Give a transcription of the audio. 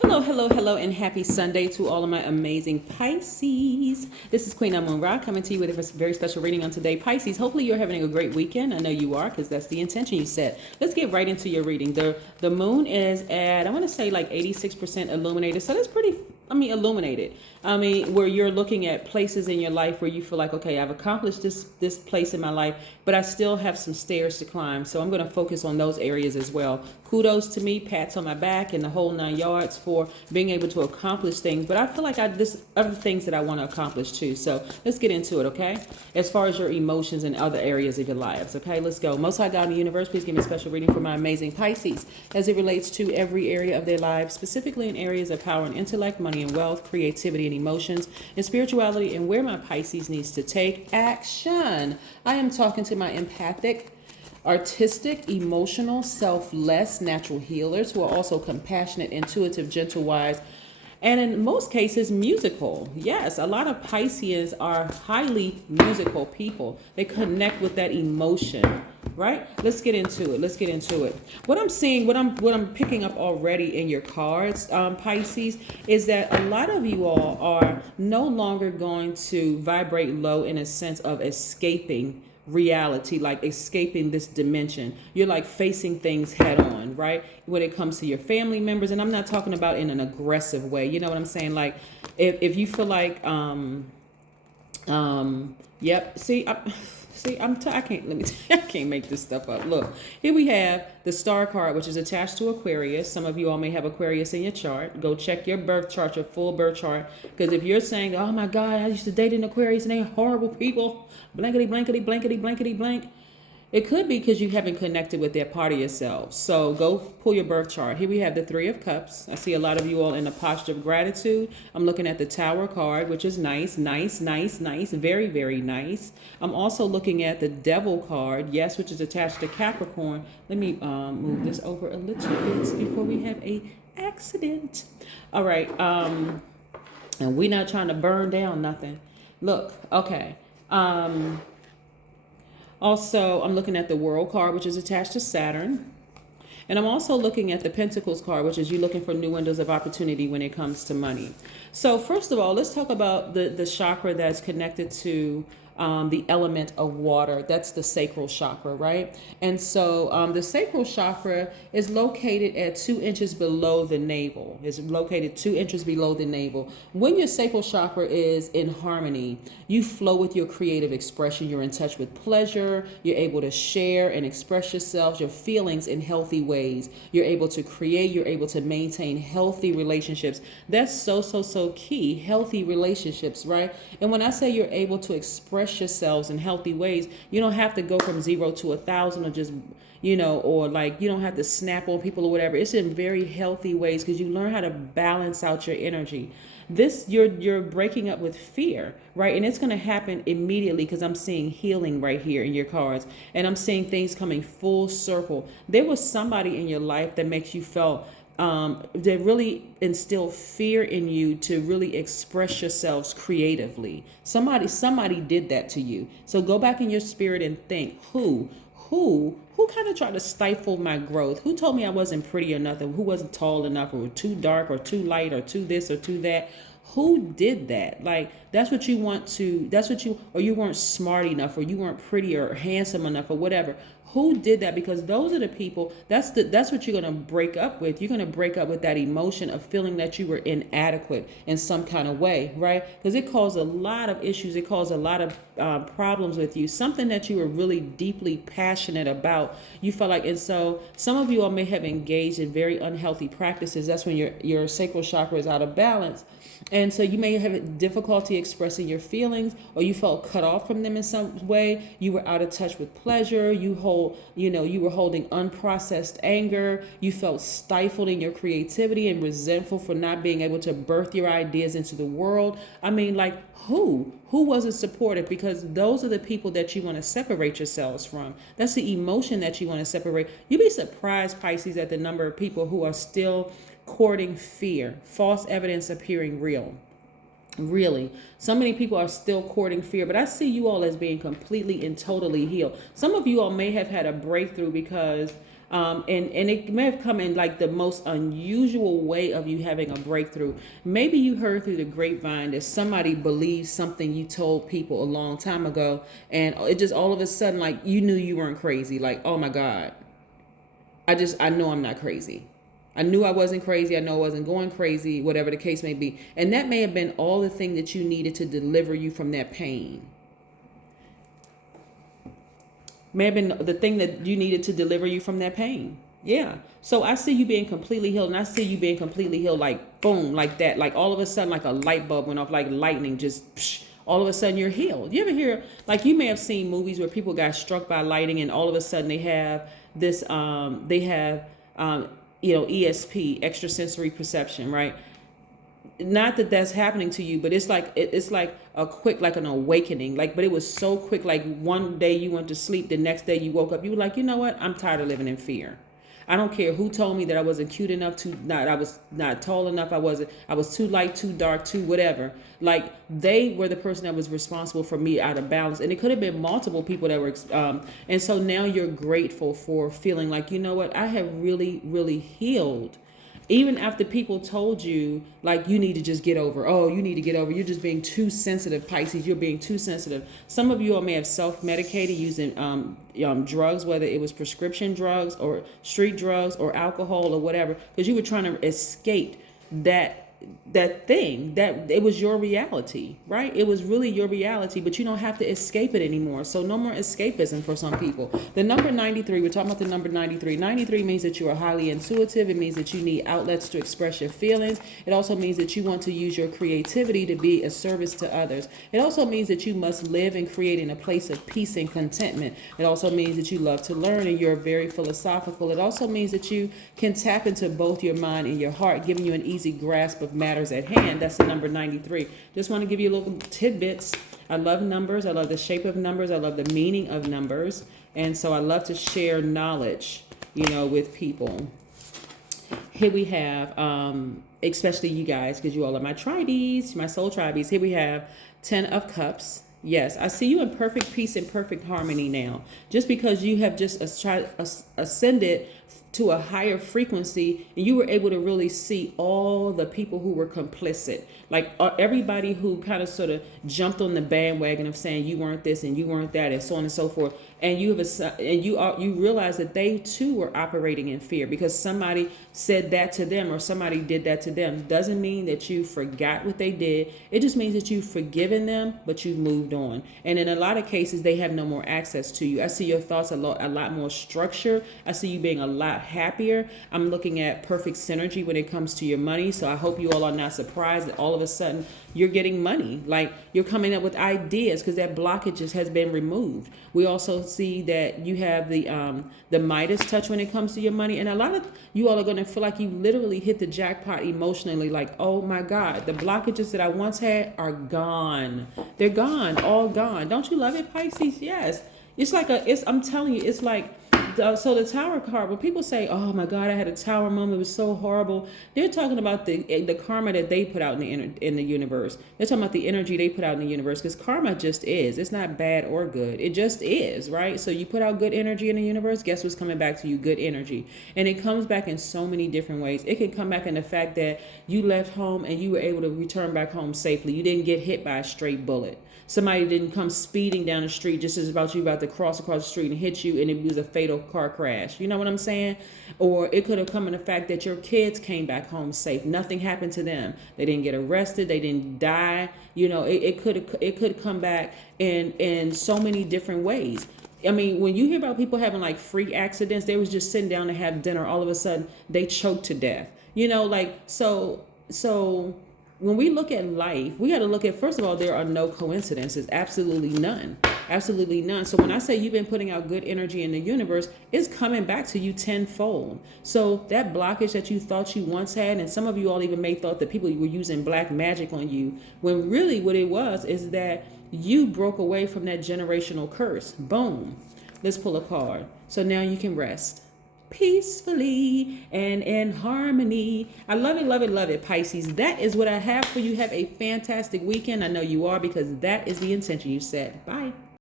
Hello, hello, hello, and happy Sunday to all of my amazing Pisces. This is Queen Amun Ra coming to you with a very special reading on today. Pisces, hopefully you're having a great weekend. I know you are because that's the intention you set. Let's get right into your reading. The moon is at, I want to say like 86% illuminated. So that's pretty, illuminated. Where you're looking at places in your life where you feel like, okay, I've accomplished this place in my life, but I still have some stairs to climb. So I'm going to focus on those areas as well. Kudos to me, pats on my back, and the whole 9 yards for being able to accomplish things. But I feel like there's other things that I want to accomplish too. So let's get into it, okay? As far as your emotions and other areas of your lives, okay? Let's go. Most High God in the universe, please give me a special reading for my amazing Pisces as it relates to every area of their lives, specifically in areas of power and intellect, money and wealth, creativity and emotions, and spirituality, and where my Pisces needs to take action. I am talking to my empathic, artistic, emotional, selfless, natural healers who are also compassionate, intuitive, gentle, wise, and in most cases, musical. Yes, a lot of Pisceans are highly musical people. They connect with that emotion, right? Let's get into it. Let's get into it. What I'm seeing, what I'm picking up already in your cards, Pisces, is that a lot of you all are no longer going to vibrate low in a sense of escaping reality, like escaping this dimension. You're like facing things head on, right? When it comes to your family members, and I'm not talking about in an aggressive way. You know what I'm saying? Like if you feel like yep. I can't I can't make this stuff up. Look, here we have the star card, which is attached to Aquarius. Some of you all may have Aquarius in your chart. Go check your birth chart, your full birth chart, because if you're saying, "Oh my God, I used to date an Aquarius and they're horrible people," blankety blankety blankety blankety blank. It could be because you haven't connected with that part of yourself. So go pull your birth chart. Here we have the Three of Cups. I see a lot of you all in a posture of gratitude. I'm looking at the Tower card, which is nice, nice, nice, nice, very, very nice. I'm also looking at the Devil card, yes, which is attached to Capricorn. Let me move this over a little bit before we have a accident. All right, and we're not trying to burn down nothing. Look, okay. Also, I'm looking at the World card, which is attached to Saturn. And I'm also looking at the Pentacles card, which is you looking for new windows of opportunity when it comes to money. So first of all, let's talk about the chakra that's connected to the element of water. That's the sacral chakra, right? And so the sacral chakra is located at 2 inches below the navel. It's located 2 inches below the navel. When your sacral chakra is in harmony, you flow with your creative expression. You're in touch with pleasure. You're able to share and express yourself, your feelings in healthy ways. You're able to create. You're able to maintain healthy relationships. That's so key. Healthy relationships, right? And when I say you're able to express yourselves in healthy ways, you don't have to go from 0 to 1,000 or just or like you don't have to snap on people or whatever. It's in very healthy ways because you learn how to balance out your energy. This you're breaking up with fear, right? And it's going to happen immediately because I'm seeing healing right here in your cards, and I'm seeing things coming full circle. There was somebody in your life that makes you felt they really instill fear in you to really express yourselves creatively. Somebody did that to you. So go back in your spirit and think, who kind of tried to stifle my growth? Who told me I wasn't pretty enough, or who wasn't tall enough, or too dark, or too light, or too this, or too that? Who did that? Like, that's what you want to, or you weren't smart enough, or you weren't pretty or handsome enough, or whatever. Who did that? Because those are the people, that's what you're going to break up with. You're going to break up with that emotion of feeling that you were inadequate in some kind of way, right? Because it caused a lot of issues. It caused a lot of problems with you. Something that you were really deeply passionate about. You felt like, and so some of you all may have engaged in very unhealthy practices. That's when your sacral chakra is out of balance. And so you may have difficulty expressing your feelings, or you felt cut off from them in some way. You were out of touch with pleasure. You were holding unprocessed anger. You felt stifled in your creativity and resentful for not being able to birth your ideas into the world. I mean, like, who wasn't supportive? Because those are the people that you want to separate yourselves from. That's the emotion that you want to separate. You'd be surprised, Pisces, at the number of people who are still courting fear, false evidence appearing real. Really, so many people are still courting fear, but I see you all as being completely and totally healed. Some of you all may have had a breakthrough because And it may have come in like the most unusual way of you having a breakthrough. Maybe you heard through the grapevine that somebody believes something you told people a long time ago, and it just all of a sudden, like, you knew you weren't crazy. Like, oh my God, I know I'm not crazy. I knew I wasn't crazy. I know I wasn't going crazy, whatever the case may be. And that may have been all the thing that you needed to deliver you from that pain. May have been the thing that you needed to deliver you from that pain. Yeah. So I see you being completely healed, and I see you being completely healed, like boom, like that. Like all of a sudden, like a light bulb went off, like lightning, just psh, all of a sudden you're healed. You ever hear, like, you may have seen movies where people got struck by lightning and all of a sudden they have this, ESP, extrasensory perception, right? Not that that's happening to you, but it's like it's like a quick, like an awakening, like, but it was so quick. Like one day you went to sleep, the next day you woke up, you were like, you know what, I'm tired of living in fear. I don't care who told me that I wasn't cute enough to not, I was not tall enough, I was too light, too dark, too whatever. Like, they were the person that was responsible for me out of balance, and it could have been multiple people that were and so now you're grateful for feeling like, you know what, I have really, really healed. Even after people told you, like, you need to just get over. Oh, you need to get over. You're just being too sensitive, Pisces. You're being too sensitive. Some of you all may have self-medicated using drugs, whether it was prescription drugs or street drugs or alcohol or whatever, because you were trying to escape that thing, that it was your reality, right? It was really your reality, but you don't have to escape it anymore. So no more escapism for some people. The number 93, we're talking about the number 93. 93 means that you are highly intuitive. It means that you need outlets to express your feelings. It also means that you want to use your creativity to be a service to others. It also means that you must live and create in a place of peace and contentment. It also means that you love to learn and you're very philosophical. It also means that you can tap into both your mind and your heart, giving you an easy grasp of matters at hand. That's the number 93. Just want to give you little tidbits. I love numbers. I love the shape of numbers. I love the meaning of numbers. And so I love to share knowledge, with people. Here we have, especially you guys, because you all are my tribees, my soul tribees. Here we have 10 of Cups. Yes, I see you in perfect peace and perfect harmony now. Just because you have just ascended to a higher frequency, and you were able to really see all the people who were complicit, like everybody who kind of sort of jumped on the bandwagon of saying you weren't this and you weren't that and so on and so forth, and you realize that they too were operating in fear because somebody said that to them or somebody did that to them. Doesn't mean that you forgot what they did. It just means that you've forgiven them, but you've moved on. And in a lot of cases, they have no more access to you. I see your thoughts a lot more structured. I see you being a lot happier. I'm looking at perfect synergy when it comes to your money. So I hope you all are not surprised that all of a sudden you're getting money. Like, you're coming up with ideas because that blockage has been removed. We also see that you have the Midas touch when it comes to your money. And a lot of you all are going to feel like you literally hit the jackpot emotionally. Like, oh my God, the blockages that I once had are gone. They're gone, all gone. Don't you love it, Pisces? Yes. It's like I'm telling you, it's like, so the Tower card, when people say, oh my God, I had a Tower moment, it was so horrible, they're talking about the karma that they put out in the universe. They're talking about the energy they put out in the universe, because karma just is. It's not bad or good. It just is, right? So you put out good energy in the universe, guess what's coming back to you? Good energy. And it comes back in so many different ways. It can come back in the fact that you left home and you were able to return back home safely. You didn't get hit by a straight bullet. Somebody didn't come speeding down the street just as about to cross across the street and hit you, and it was a fatal car crash. You know what I'm saying? Or it could have come in the fact that your kids came back home safe. Nothing happened to them. They didn't get arrested. They didn't die. It could come back in so many different ways. I mean, when you hear about people having like freak accidents, they was just sitting down to have dinner. All of a sudden, they choked to death. So when we look at life, we got to look at, first of all, there are no coincidences. Absolutely none. Absolutely none. So when I say you've been putting out good energy in the universe, it's coming back to you tenfold. So that blockage that you thought you once had, and some of you all even may thought that people were using black magic on you, when really what it was is that you broke away from that generational curse. Boom. Let's pull a card. So now you can rest peacefully and in harmony. I love it, love it, love it, Pisces. That is what I have for you. Have a fantastic weekend. I know you are, because that is the intention you set. Bye.